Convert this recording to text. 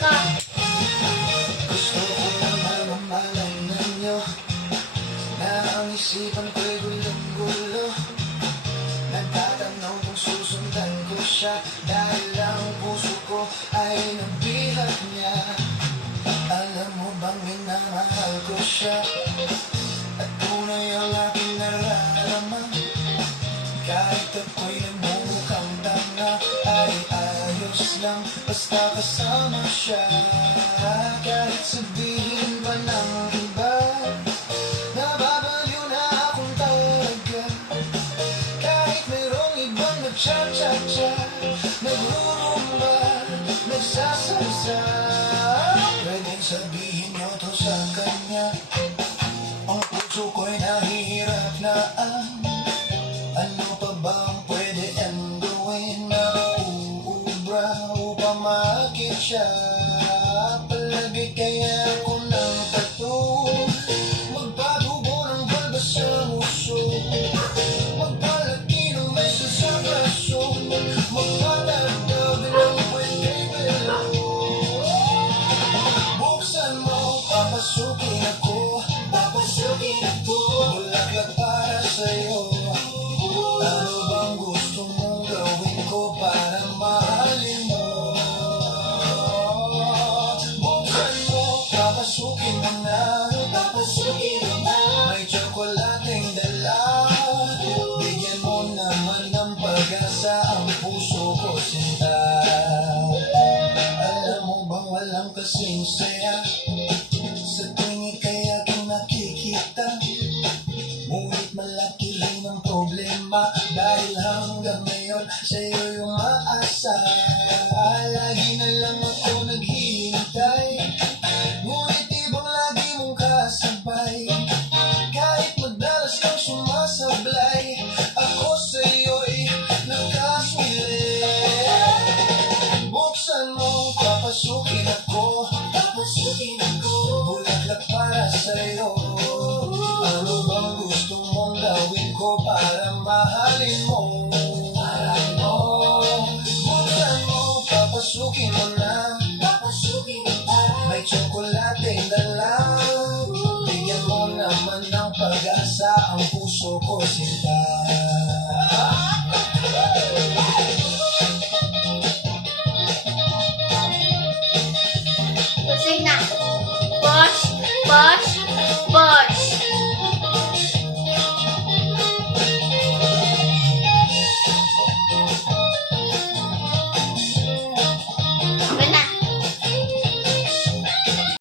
ka. Gusto ko naman mamalang ninyo na ang isipan ko'y gulong-gulo. Nagtatanong kung susundan ko siya dahil ang puso ko ay nabihat niya. Alam mo bang minamahal ko siya at tunay ang aking nararamdaman. Kahit ako'y namumukhang tanga ay ayos lang basta kasama siya. Kahit sabihin pa ng iba nababaliw na akong talaga. Kahit mayroong ibang nagcha-cha-cha, nagrurumba, nagsasalsa, pwedeng sabihin nyo to sa kanya. Ang puso ko'y nahihirap na ano pa bang pwede ang gawin na uubra upang maakit siya. Palagi kaya ako ng tattoo, magpadubo ng balbas sa uso, magpalaki ng may sa braso, magpatagdag ng pwede pero. Buksan mo, papasukin ako, bulaklak para sa'yo. Ano bang gusto mong gawin ko para mahalin mo? Buksan mo, papasukin mo na, may tsokolating dala. Bigyan mo naman ng pag-asa ang puso ko, sinta. Alam mo bang walang kasing saya sa tuwing ika'y aking nakikita? Ngunit malaki rin ang problema dahil hanggang ngayon sa'yo'y umaasa. Lagi na lang ako naghihintay, ngunit ibang lagi mong kasabay. Kahit madalas kang sumasablay, ako sa'yo'y nakaswili. Buksan mo, papasukin ako, bulaklak para sa'yo. Ano bang gusto mong gawin ko para mahalin mo? Buksan mo, papasukin mo na, may tsokolating dala. Bigyan mo naman ng pag-asa ang puso ko, sinta.